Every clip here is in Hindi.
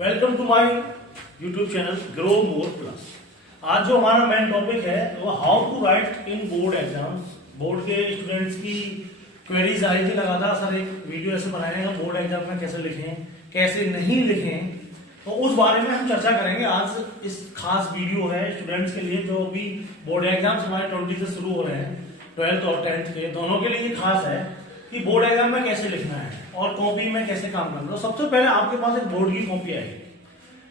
Welcome to my YouTube channel grow more plus. आज जो हमारा मेन टॉपिक है वो how to write in board exams. Board के स्टूडेंट्स की क्वेरीज आई थी लगातार, सर एक वीडियो ऐसे बनाए हैं बोर्ड एग्जाम में कैसे लिखें कैसे नहीं लिखें, तो उस बारे में हम चर्चा करेंगे। आज इस खास वीडियो है स्टूडेंट्स के लिए जो अभी बोर्ड एग्जाम्स हमारे 20 से शुरू हो रहे हैं, 12th और 10th के दोनों के लिए ये खास है कि बोर्ड एग्जाम में कैसे लिखना है और कॉपी में कैसे काम करना है। तो सबसे पहले आपके पास एक बोर्ड की कॉपी आएगी।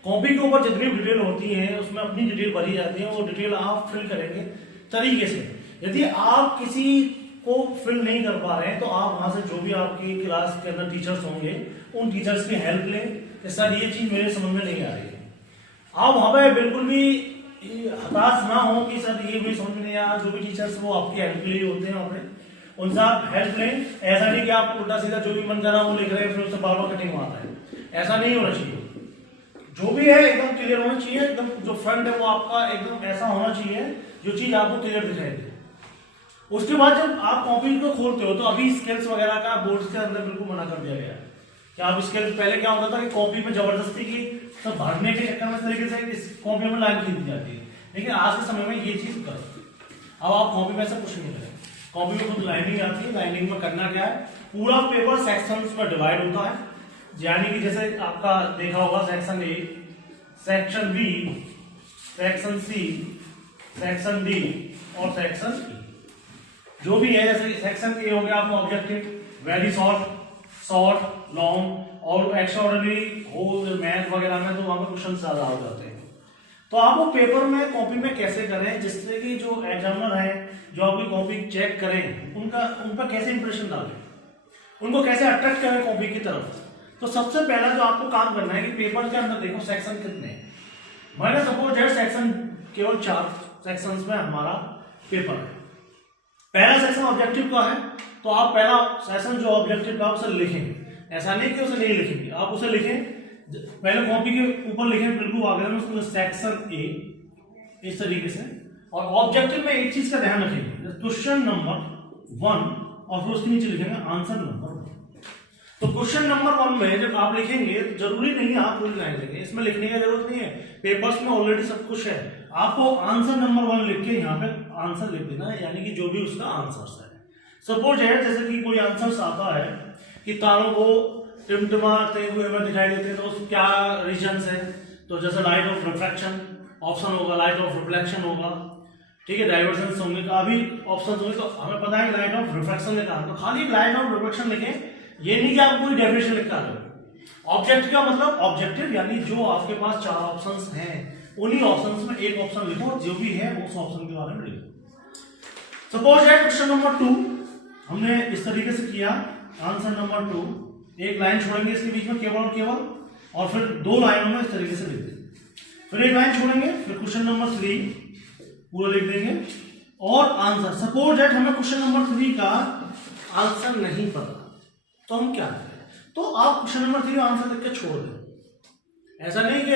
कॉपी के ऊपर जितनी डिटेल होती है उसमें अपनी डिटेल भरी जाती है, वो डिटेल आप फिल करेंगे तरीके से। यदि आप किसी को फिल नहीं कर पा रहे हैं तो आप वहां से जो भी आपकी क्लास के अंदर टीचर्स होंगे उन टीचर्स की हेल्प लें कि सर ये चीज मेरे समझ में नहीं आ रही है। आप वहां पर बिल्कुल भी हताश ना हो कि सर ये भी समझ में नहीं आ, जो भी टीचर्स वो आपकी हेल्प के लिए होते हैं वहां पे, उनसे आप हेल्प लें। ऐसा नहीं कि आप उल्टा सीधा जो भी मन करा वो लिख रहे हैं फिर उससे बार बार कटिंग आता है, ऐसा नहीं होना चाहिए। जो भी है एकदम क्लियर होना चाहिए, एकदम जो फ्रंट है वो आपका एकदम ऐसा होना चाहिए जो चीज आपको क्लियर दिखाई दे। उसके बाद जब आप कॉपी को खोलते हो तो अभी स्केल्स वगैरह का बोर्ड के अंदर बिल्कुल मना कर दिया गया है कि आप स्केल्स, पहले क्या होता था कि कॉपी में जबरदस्ती की सब भरने के चक्कर में इस तरीके से इस कॉपी में लाइन खींची जाती है, लेकिन आज के समय में ये चीज करो। अब आप कॉपी में ऐसा कुछ नहीं करें। कॉपी में खुद लाइनिंग आती है, लाइनिंग में करना क्या है, पूरा पेपर सेक्शंस में डिवाइड होता है। यानी कि जैसे आपका देखा होगा section A, section B, section C, section D और सेक्शन ई। जो भी है जैसे सेक्शन ए हो गया आपका objective, very short, short, long और एक्स्ट्राऑर्डिनरी हो मैथ वगैरह में तो वहां पर क्वेश्चन ज्यादा हो जाते हैं। तो आप वो पेपर में कॉपी में कैसे करें जिससे कि जो एग्जामिनर है जो आपकी कॉपी चेक करें उन पर कैसे इंप्रेशन डालें, उनको कैसे अट्रैक्ट करें कॉपी की तरफ। तो सबसे पहला जो आपको काम करना है कि पेपर के अंदर देखो सेक्शन कितने हैं। मैंने सपोज है सेक्शन केवल 4 सेक्शंस में हमारा पेपर है। पहला सेक्शन ऑब्जेक्टिव का है तो आप पहला सेक्शन जो ऑब्जेक्टिव का उसे लिखेंगे, ऐसा नहीं कि उसे नहीं लिखेंगे, आप उसे लिखें। पहले कॉपी के ऊपर लिखें बिल्कुल आगे में उसमें सेक्शन ए इस तरीके से, और ऑब्जेक्टिव में एक चीज का ध्यान रखेंगे, क्वेश्चन नंबर 1 और फिर उसके नीचे लिखेंगे आंसर नंबर 1। तो क्वेश्चन नंबर 1 में जब आप लिखेंगे जरूरी नहीं है आप पूरी लाइन लिखेंगे, इसमें लिखने की जरूरत नहीं है, पेपर्स में ऑलरेडी सब कुछ है। आपको आंसर नंबर 1 लिख के यहाँ पे आंसर लिख देना है, यानी कि जो भी उसका आंसर है। सपोज है जैसे कि कोई आंसर आता है कि तारों को टिमटिमाते हुए हमें दिखाई देते हैं तो उस क्या रीजंस है, तो जैसे लाइट ऑफ रिफ्रैक्शन ऑप्शन होगा, लाइट ऑफ रिफ्लेक्शन होगा, ठीक है, डाइवर्जेंस होंगे, का भी ऑप्शन होंगे। तो हमें पता है लाइट ऑफ रिफ्रैक्शन लिखा है तो खाली लाइट ऑफ रिफ्लेक्शन लिखें, ये नहीं कि आप कोई डेफिनेशन लिखा दो। ऑब्जेक्ट का मतलब ऑब्जेक्टिव यानी जो आपके पास 4 ऑप्शंस हैं उन्हीं ऑप्शंस में एक ऑप्शन लिखो, जो भी है उस ऑप्शन के बारे में लिखो। सपोज है क्वेश्चन नंबर 2 हमने इस तरीके से किया, आंसर नंबर 2 एक लाइन छोड़ेंगे इसके बीच में केवल और केवल, और फिर 2 लाइनों में इस तरीके से लिख देंगे, फिर एक लाइन छोड़ेंगे, फिर क्वेश्चन नंबर 3 पूरा लिख देंगे और आंसर। सपोज दैट हमें क्वेश्चन नंबर 3 का आंसर नहीं पता तो हम क्या करें, तो आप क्वेश्चन नंबर 3 आंसर लिख के छोड़ दें। ऐसा नहीं कि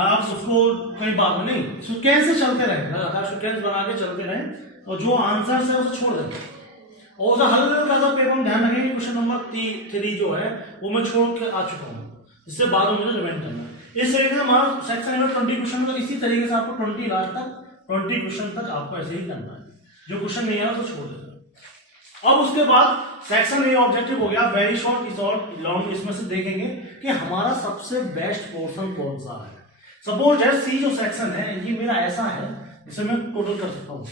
आप उसको कहीं बाद में नहीं, सीक्वेंस से चलते रहे, लगातार सीक्वेंस बना के चलते रहे और जो आंसर है उसे छोड़ दें और उसे हल्का सा पेपर में ध्यान रखें। क्वेश्चन नंबर 3 जो है वो मैं छोड़ के आ चुका हूँ, इससे बाद में मुझे रिवाइंड करना है। इस तरीके से हमारा सेक्शन में 20 क्वेश्चन, तो इसी तरीके से आपको 20 लास्ट तक 20 क्वेश्चन तक आपको ऐसे ही करना है, जो क्वेश्चन नहीं आया तो छोड़ देना। अब उसके बाद सेक्शन ए ऑब्जेक्टिव हो गया, वेरी शॉर्ट, शॉर्ट, लॉन्ग। इसमें से देखेंगे कि हमारा सबसे बेस्ट पोर्शन कौन सा है। सपोज है सी जो सेक्शन है ये मेरा ऐसा है जिसे मैं टोटल कर सकता हूँ,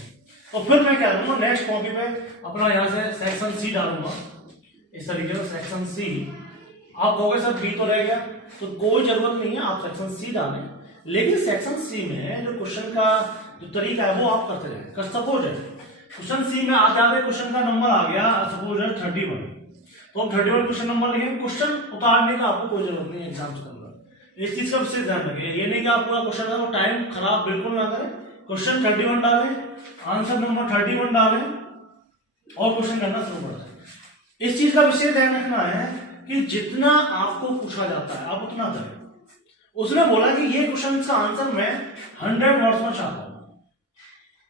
और फिर मैं क्या करूंगा नेक्स्ट कॉपी पे अपना यहाँ से सेक्शन सी डालूंगा इस तरीके से, सेक्शन सी। आप कहोगे सर बी तो रह गया, तो कोई जरूरत नहीं है, आप सेक्शन सी डालें, लेकिन सेक्शन सी में जो क्वेश्चन का जो तरीका है वो आप करते रहें। सपोज है क्वेश्चन सी में आते क्वेश्चन का नंबर आ गया सपोज है 31, तो हम 31 क्वेश्चन नंबर लिखेंगे। क्वेश्चन उतारने का आपको कोई जरूरत नहीं है एग्जाम के अंदर, इस चीज का विशेष ध्यान रखें। ये नहीं कि आप पूरा क्वेश्चन का टाइम खराब बिल्कुल ना करें, क्वेश्चन 31 डालें, आंसर नंबर 31 डालें और क्वेश्चन करना शुरू कर दें। इस चीज का विशेष ध्यान रखना है कि जितना आपको पूछा जाता है आप उतना करें। उसने बोला कि ये क्वेश्चन का आंसर मैं 100 वर्ड्स में चाहता हूं,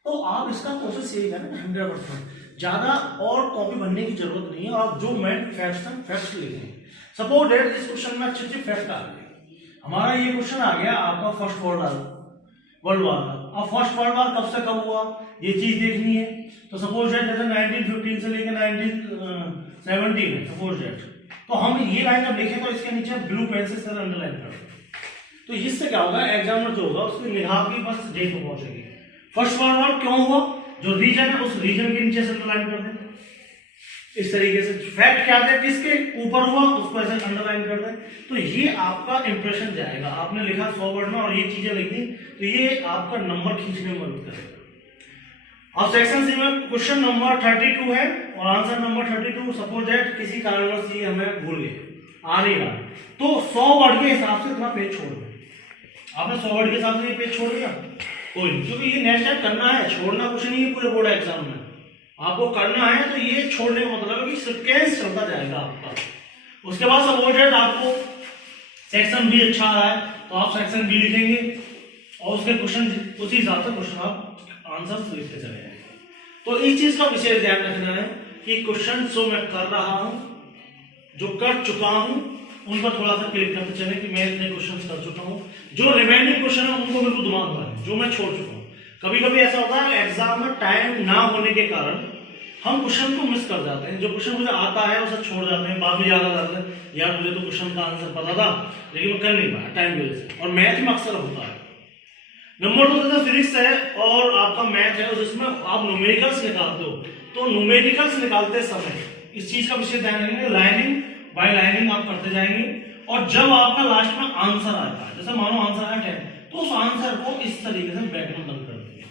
तो आप इसका कोशिश यही करें 100 वर्ड्स में, ज्यादा और कॉपी भरने की जरूरत नहीं है। आप जो मैं फैक्ट्स लिखें, सपोज डेट इस क्वेश्चन में अच्छी फैक्ट आ गई, हमारा ये क्वेश्चन आ गया आपका फर्स्ट वर्ल्ड वार का। अब फर्स्ट वर्ल्ड वार कब से कब हुआ ये चीज देखनी है। तो सपोज दैट जैसे 1915 से लेकर 1917 है सपोज दैट, तो हम ये लाइन जब लिखें तो इसके नीचे ब्लू पेन से सर अंडरलाइन कर दें। तो इससे क्या होगा, एग्जामिनर जो होगा उसकी निगाह की बस डेट पर पहुंचेगी। फर्स्ट वर्ल्ड वॉर क्यों हुआ, जो रीजन है उस रीजन के नीचे से अंडरलाइन कर दें। इस तरीके से फैक्ट क्या है, किसके ऊपर हुआ उसको ऐसे अंडरलाइन कर दें। तो ये आपका इंप्रेशन जाएगा। आपने लिखा 100 वर्ड में और ये चीजें लिख दी तो ये आपका नंबर खींचने में मदद करेगा। अब सेक्शन सी में क्वेश्चन नंबर 32 है और आंसर नंबर 32। सपोज दैट किसी कारणवश ये हमें भूल गए, आ नहीं रहा, तो 100 वर्ड के हिसाब से इतना पेज छोड़ दो। आपने 100 वर्ड के हिसाब से ये पेज छोड़ दिया कोई नहीं, क्योंकि ये नेक्स्ट टाइम करना है, छोड़ना कुछ नहीं है पूरे बोर्ड एग्जाम में। आपको करना है तो ये छोड़ने का मतलब है कि सीक्वेंस चलता जाएगा आपका। उसके बाद सपोज दैट आपको सेक्शन बी अच्छा आ रहा है तो आप सेक्शन बी लिखेंगे और उसके क्वेश्चन उसी हिसाब से क्वेश्चन आप आंसर लिखते चले जाएंगे। तो इस चीज का विशेष ध्यान रखना है कि क्वेश्चन जो मैं कर रहा हूं, जो कर चुका हूं, उन पर थोड़ा सा क्लिक करते चले कि मैं इतने क्वेश्चन कर चुका हूं। जो रिमेनिंग क्वेश्चन है उनको बिल्कुल दिमाग में रखें, जो मैं छोड़ चुका हूं। कभी कभी ऐसा होता है एग्जाम में टाइम ना होने के कारण हम क्वेश्चन को मिस कर जाते हैं। जो क्वेश्चन मुझे आता है उसे छोड़ जाते हैं, बाद में याद आ जाता है यार मुझे तो क्वेश्चन का आंसर पता था लेकिन मैं कर नहीं पाया टाइम की वजह से। और मैथ में अक्सर होता है। नंबर 2 जैसे फिजिक्स है और आपका मैथ है जिसमें आप न्यूमेरिकल्स निकालते हो, तो न्यूमेरिकल्स निकालते समय इस चीज का विशेष ध्यान रखेंगे। लाइनिंग बाय लाइनिंग आप करते जाएंगे और जब आपका लास्ट में आंसर आता है, जैसे मानो आंसर है 10, तो उस आंसर को इस तरीके से ब्रैकेट में बंद कर देंगे।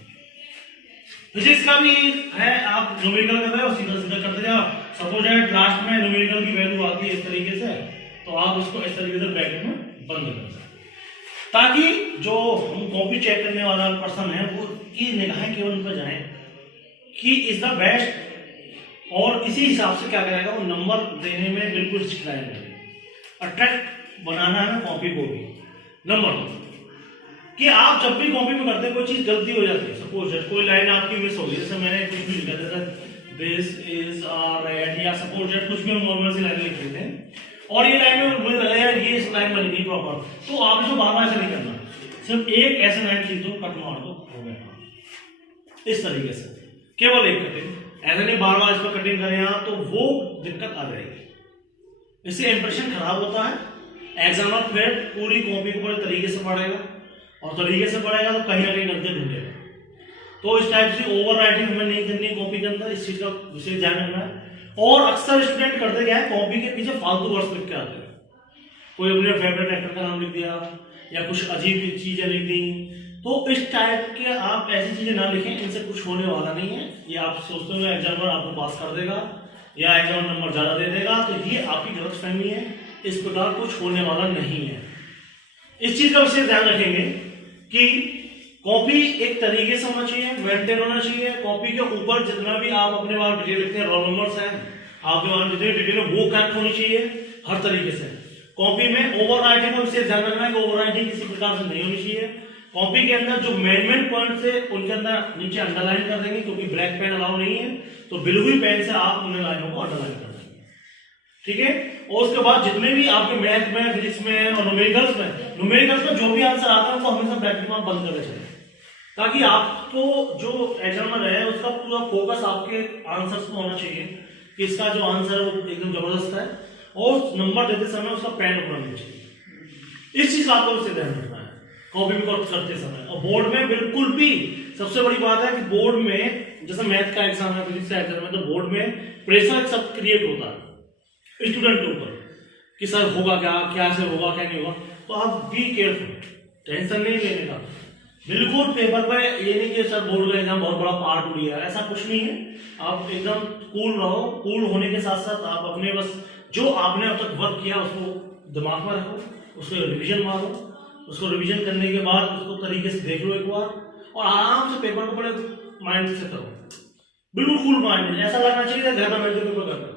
फिजिक्स का भी है, आप न्यूमेरिकल कर रहे हो सीधा सीधा करते जाओ। सपोज दैट लास्ट में न्यूमेरिकल की वैल्यू आती है इस तरीके से, तो आप उसको इस तरीके से ब्रैकेट में बंद कर सकते, ताकि जो हम कॉपी चेक करने वाला पर्सन है वो की निगाहें केवल उन पर जाए कि इज द बेस्ट, और इसी हिसाब से क्या करेगा वो नंबर देने में बिल्कुल हिचकिचाएगा। अट्रैक्ट बनाना है ना कॉपी को भी। नंबर 2 कि आप जब भी कॉपी में करते हैं कोई चीज गलती हो जाती है, सपोज दैट कोई लाइन आपकी मिस हो गई, जैसे मैंने कुछ भी लिखा था दिस इज रेड, या सपोज दैट कुछ भी हम नॉर्मल सी लाइन लिख लेते हैं और ये लाइन में मुझे लगा यार ये इस लाइन में लिखी प्रॉपर, तो आप इसको बार-बार ऐसे नहीं करना, सिर्फ एक ऐसे लाइन खींच दो, कट मार दो, हो गया। इस तरीके से केवल एक कटिंग, ऐसे नहीं बार-बार इस पर कटिंग करें आप, तो वो दिक्कत आ जाएगी। इससे इंप्रेशन खराब होता है। एग्जामिनर फिर पूरी कॉपी को पूरे तरीके से पढ़ेगा और तरीके से पढ़ेगा तो कहीं ना कहीं गलती ढूंढेगा। तो इस टाइप से ओवर राइटिंग हमें नहीं करनी है कॉपी के अंदर, इस चीज का विशेष ध्यान रखना है। और अक्सर स्टूडेंट करते क्या है, कॉपी के पीछे फालतू वर्ड्स लिख के आते हैं। कोई अपने फेवरेट एक्टर का नाम लिख दिया या कुछ अजीब चीजें लिख दी, तो इस टाइप के आप ऐसी चीजें ना लिखें, इनसे कुछ होने वाला नहीं है। ये आप सोचते हुए एग्जामिनर आपको पास कर देगा या एग्जाम नंबर ज्यादा दे देगा, तो ये आपकी गलतफहमी है। इस प्रकार कुछ होने वाला नहीं है। इस चीज का विशेष ध्यान रखेंगे कि कॉपी एक तरीके से होना चाहिए, मेंटेन होना चाहिए। कॉपी के ऊपर जितना भी आप अपने बारे में डिटेल लिखते हैं, रोल नंबर्स हैं आपके बारे में जितनी डिटेल है वो करेक्ट होनी चाहिए हर तरीके से। कॉपी में ओवर राइटिंग का विशेष ध्यान रखना है कि ओवर राइटिंग किसी प्रकार से नहीं होनी चाहिए। कॉपी के अंदर जो मेन पॉइंट से उनके अंदर नीचे अंडरलाइन कर देंगे, क्योंकि ब्लैक पेन अलाउ नहीं है, तो ब्लू ही पेन से आप उन लाइनों को अंडरलाइन कर देंगे, ठीक है। और उसके बाद जितने भी आपके मैथ में, फिजिक्स में और न्यूमेरिकल्स में जो भी आंसर आता है वो हमेशा ब्रैकेट में बंद करना चाहिए, ताकि आपको जो एग्जामिनर है उसका पूरा फोकस आपके आंसर्स में होना चाहिए कि इसका जो आंसर है वो एकदम जबरदस्त है, और नंबर देते समय उसका पेन होना चाहिए। इस चीज का आपको उससे ध्यान रखना है कॉपी में करते समय। और बोर्ड में बिल्कुल भी सबसे बड़ी बात है कि बोर्ड में जैसे मैथ का एग्जाम है, फिजिक्स का एग्जाम है, तो बोर्ड में प्रेशर सब क्रिएट होता है स्टूडेंट के ऊपर कि सर होगा क्या से होगा क्या नहीं होगा। तो आप बी केयरफुल, टेंशन नहीं लेने का बिल्कुल। पेपर पे ये नहीं कि सर बोर्ड का एग्जाम बहुत बड़ा पार्ट हो गया, ऐसा कुछ नहीं है। आप एकदम कूल रहो। कूल होने के साथ साथ आप अपने बस जो आपने अब तक वर्क किया उसको दिमाग में रखो, उसको रिविजन मारो, उसको रिवीजन करने के बाद उसको तरीके से देख लो एक बार, और आराम से पेपर को बड़े माइंड से करो, बिल्कुल कूल माइंड। ऐसा लगना चाहिए ज्यादा मेहनत पेपर कर,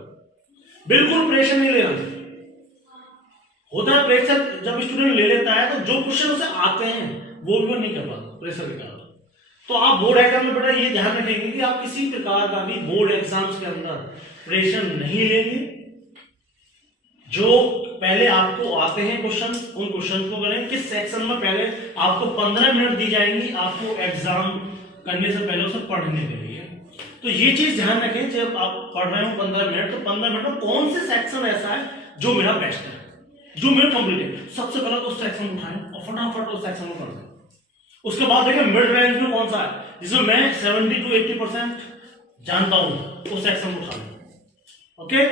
बिल्कुल प्रेशर नहीं लेना। होता है प्रेशर जब स्टूडेंट ले लेता है तो जो क्वेश्चन उसे आते हैं वो भी नहीं कर पाता प्रेशर के कारण। तो आप बोर्ड एग्जाम में बेटा ये ध्यान रखेंगे कि आप किसी प्रकार का भी बोर्ड एग्जाम्स के अंदर प्रेशर नहीं लेंगे। जो पहले आपको आते हैं क्वेश्चन, उन क्वेश्चन को करें। किस सेक्शन में पहले आपको 15 मिनट दी जाएंगी आपको एग्जाम करने से पहले उसे पढ़ने के लिए। तो ये चीज ध्यान रखें, जब आप पढ़ रहे हो 15 मिनट, तो 15 मिनट में कौन से सेक्शन ऐसा है जो मेरा बेस्ट है, जो मेरा कंप्लीट है, सबसे पहले उस सेक्शन उठाएं और फटाफट उस सेक्शन में पढ़ दें। उसके बाद देखें मिड रेंज में कौन सा है जिसमें मैं 70 to 80% जानता हूं, उस सेक्शन में उठा लें। ओके,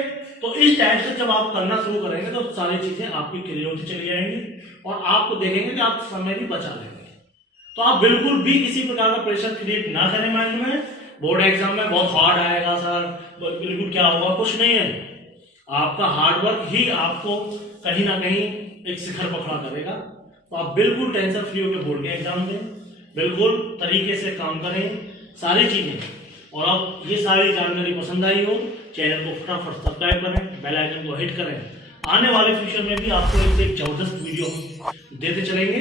तो इस टाइप से जब आप करना शुरू करेंगे तो सारी चीजें आपकी क्लियर होती चली जाएंगी और आपको देखेंगे कि आप समय भी बचा लेंगे। तो आप बिल्कुल भी किसी प्रकार का प्रेशर क्रिएट ना करें माइंड में। बोर्ड एग्जाम में बहुत हार्ड आएगा सर, बिल्कुल क्या होगा, कुछ नहीं है। आपका हार्ड वर्क ही आपको कहीं ना कहीं एक शिखर पकड़ा करेगा। तो आप बिल्कुल टेंशन फ्री होकर बोर्ड के एग्जाम दें, बिल्कुल तरीके से काम करें सारी चीजें। और अब ये सारी जानकारी पसंद आई हो, चैनल को फटाफट सब्सक्राइब करें, बेल आइकन को हिट करें। आने वाले फ्यूचर में भी आपको एक जबरदस्त वीडियो देते चलेंगे।